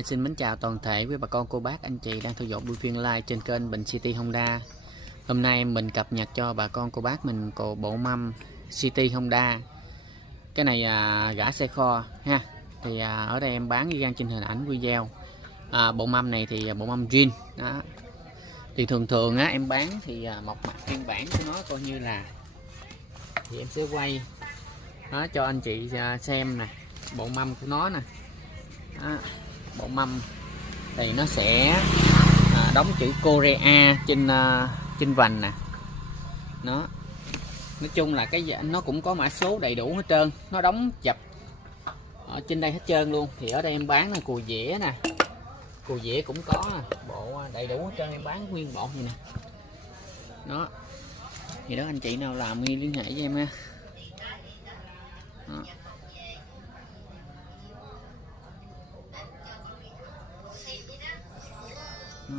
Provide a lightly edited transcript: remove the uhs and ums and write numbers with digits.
xin mến chào toàn thể với bà con cô bác anh chị đang theo dõi buổi phiên live trên kênh Bình City Honda. Hôm nay mình cập nhật cho bà con cô bác mình bộ mâm City Honda. Cái này gã xe kho ha. Thì ở đây em bán ghi trên hình ảnh video. Bộ mâm này thì bộ mâm zin đó. Thì thường em bán thì một mặt phiên bản của nó coi như là, thì em sẽ quay nó cho anh chị xem nè, bộ mâm của nó nè. Đó, bộ mâm thì nó sẽ đóng chữ Korea trên vành nè. Nó nói chung là nó cũng có mã số đầy đủ hết trơn, nó đóng dập ở trên đây hết trơn luôn. Thì ở đây em bán là cùi dĩa nè, cùi dĩa cũng có bộ đầy đủ hết trơn, em bán nguyên bộ này nè. Đó thì đó, anh chị nào làm liên hệ với em ha. Đó. Đó.